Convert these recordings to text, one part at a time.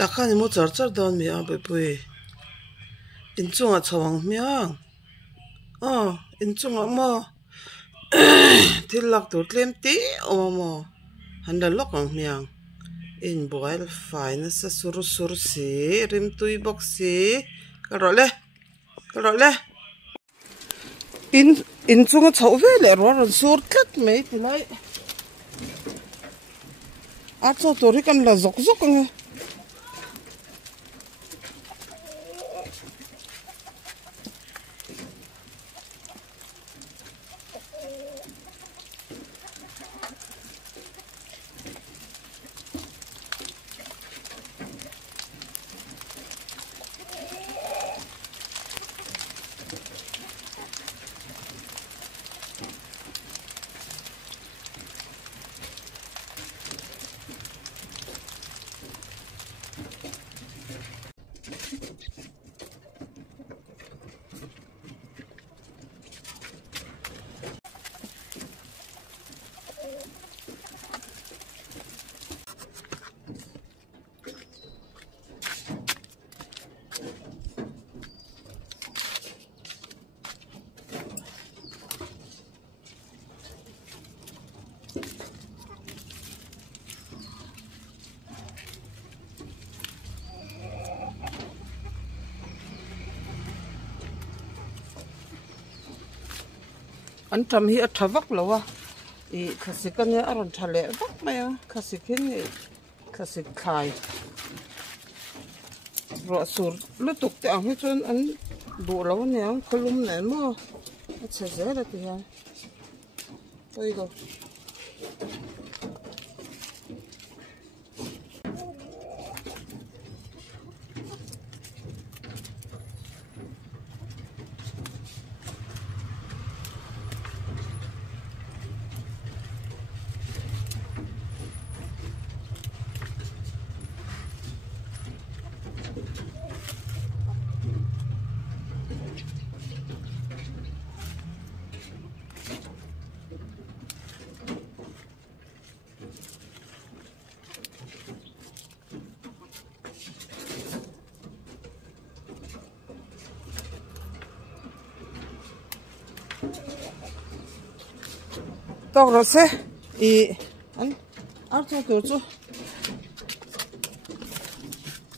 Takani mo char don mi a pui in chunga chawang miang in chunga mo thilak tur tlem ti mo handal lokang miang in boil fine sa sur si rim tui box si karole in chunga chaw vele ro sur tlat mai tilai a chaw tori kan la zok anga an tam hi a thavak lawa I khasikan ya aron thale vak maya khasikin khasik khai ro sur lutuk te ang hi chon an du law ne ang kholum ne mo a che zela ti ha oi go tóc rồi xe anh ăn cho kiểu chú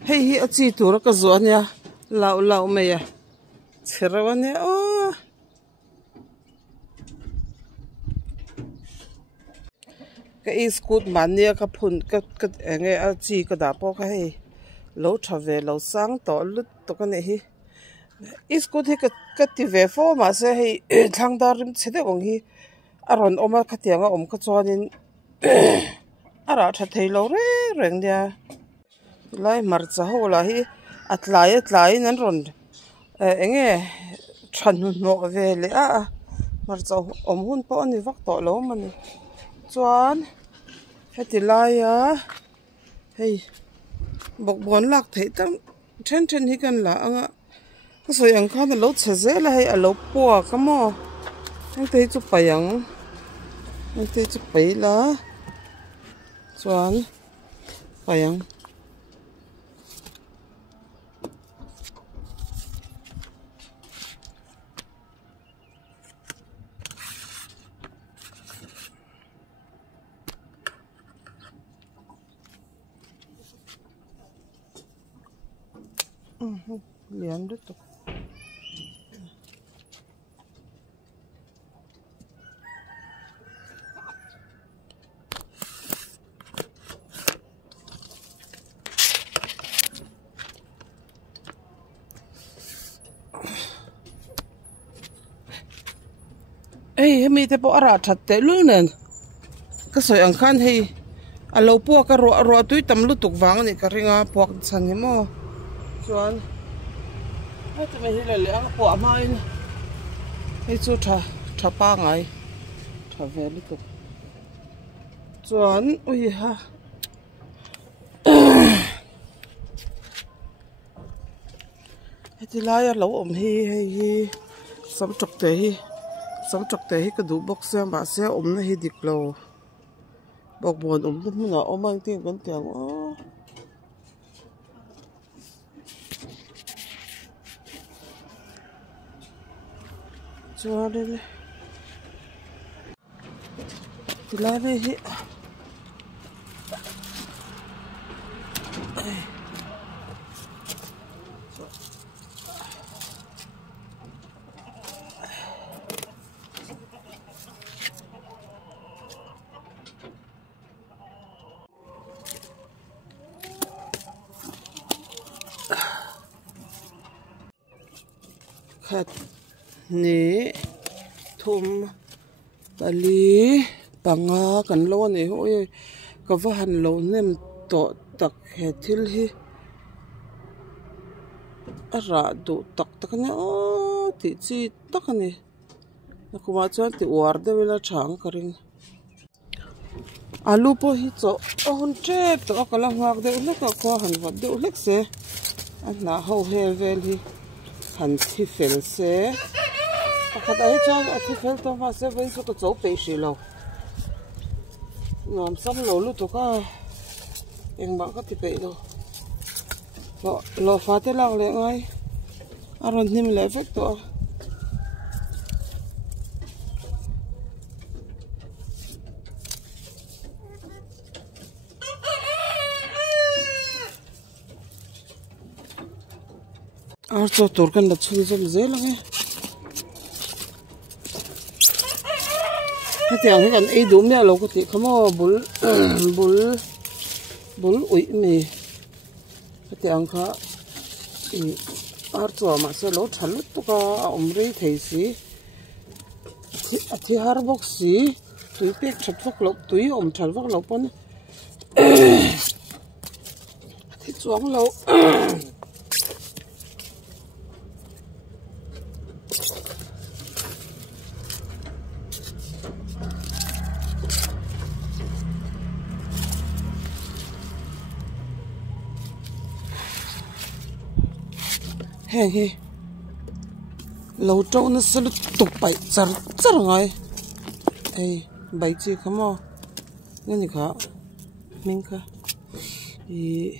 hay ở chi tủ cái gió nha lão mày à chờ ra nha cái scoot man nha cái phun cái nghe ở chi cái đá bao cái lâu trở về lâu sáng tỏ lứt tao cái này scoot cái tivi phô mà sẽ hay thằng đó rim chế được ông hi aron oma khatianga ka chuanin ara tha theilo reng dia lai marcha hola hi atlai nan ron enge than no vele a marcha hun po ni vak to lo mani chuan heti laia hei bok bon lak thei tam then hi kan la anga ka soi ang khan lo cheze la hei alo po ka mo anh thấy chụp bayang anh thấy chụp bay là chuan bayang liền được tục ê mi te po ara that te lu nen ka soi ang khan hei alo pu ka ro tui tam lu tuk wang ni ka ringa puak chan ni mo chuan ha te me hi le ang po ma in hei chu tha pa ngai tha ve lu tuk chuan ui ha heti lai lo om hi sam chok te hi ka du box sem ba se om na hi diklo bok bon om na huna omang ting kan tiang cho nên thì lại về hết khát nè thum bali banga kan lo ne oi ka va han lo nem to tak he thil hi ara du tak tak ne o ti chi tak ne na kuma chuan ti war de vela thang karing alu po hi cho hun trep to akala ngak de le ka kho han wat de lek se an na ho he vel hi han thi fel se pakhat ai chang a thi fel to ma se vein chu to chau pe shi lo nom sam lo lu to ka eng ba ka ti pe lo lo fa te lang le ngai aron nim le vek to ar cho tur kan la chhi jom ze lang e hetiang hi kan ei dum me lo ko ti khamo bul bul ui me hetiang kha ar cho ma se lo thal tu ka omri thei si thi har box si tui pek that vok lo tui om thal vok lo pon thi chuang lo he lâu trâu nó sẽ tục bậy char char ngay ai bậy chi khamo nghe gì cả mình cả thì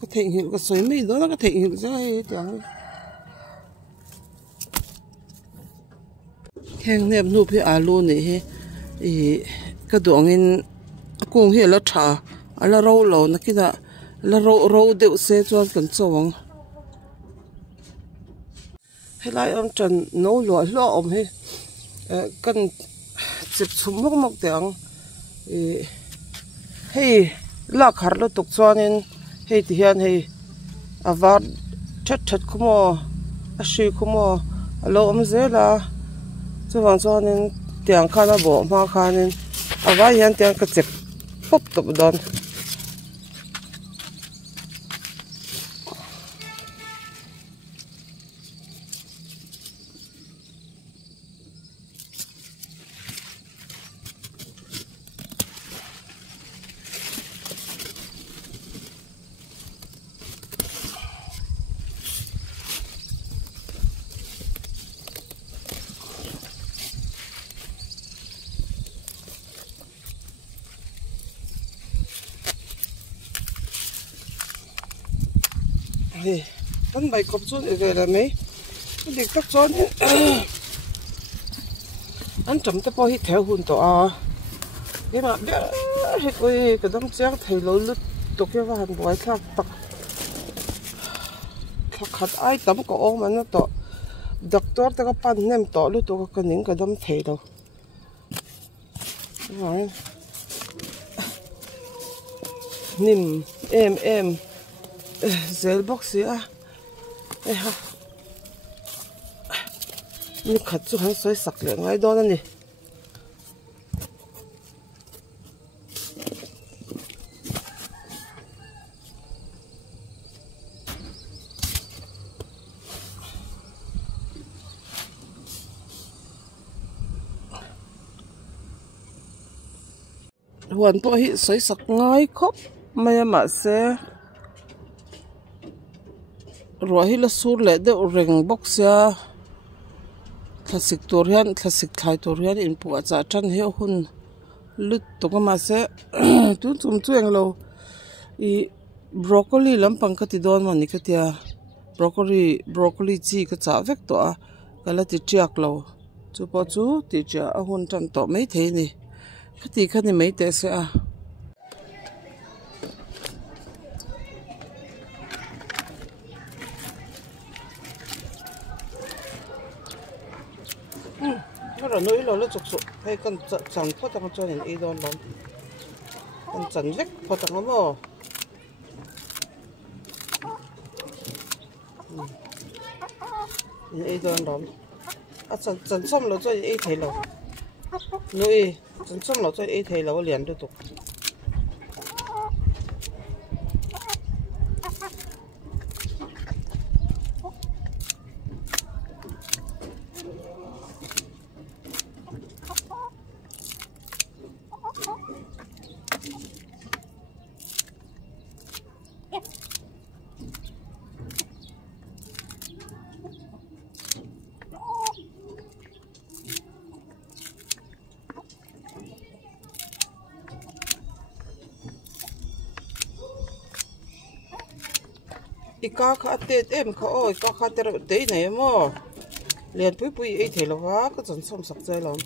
có thể hiện cái suy mỹ đó có thể hiện ra tiếng hàng nệm nụ phía alu này he thì cái đồ anh cũng hiểu là trà là rau lâu nó kia là rau đều sẽ cho cần cho hay lại ông trần nấu lúa lo ông he cần chụp chụp mốc mốc tiếng hey là khar lo tục cho nên hey thì hiện hey avar chất chất como ashi como lo ông dễ là cho vào cho nên tiếng khăn nó bỏ mà khăn nên avar hiện tiếng cái chụp pop tục đòn con bài cọp xuống về là mấy cái việc tắc chón anh chấm tới bao hít theo hồn tổ cái mà biết hết cái đống chén thầy lối lướt tục cái vào hàng bói khác tắc khát ai tắm có ông mà nó tổ doctor ta có pan nem tổ lúc tôi có những cái đống thầy đâu nim em gel box ya ha ni khat chu han soi sak le ngai don ani huan po hi soi sak ngai khop maya ma se rồi là sur lệ de ring box ya classic torian classic thai torian in pu cha chan he hun lut to ma se tu chum chu eng lo I broccoli lampang ka ti don mani ka tia broccoli chi ka cha vek to a kala ti chiak lo chú bỏ chú thì chờ ở hôn trần tỏ mấy thế này cái thì mấy thế sẽ à nó là nuôi nó chụp chụp hay con chẳng có chẳng cho nên ấy đó lắm con chẳng rách có chẳng lắm mà ấy đó lắm à chẳng xong là cho ấy thế rồi nuôi chẳng xong là cho ấy thế là liền được tục cá khá tết em khá ôi cá khá tết đấy này mà liền bụi ấy thế là quá cái chẳng xong sạch dây lắm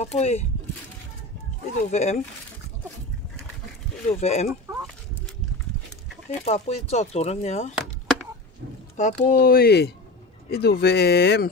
bà bụi đi đồ về em hey bà bụi cho chỗ nó nhá bà bụi đi đồ về em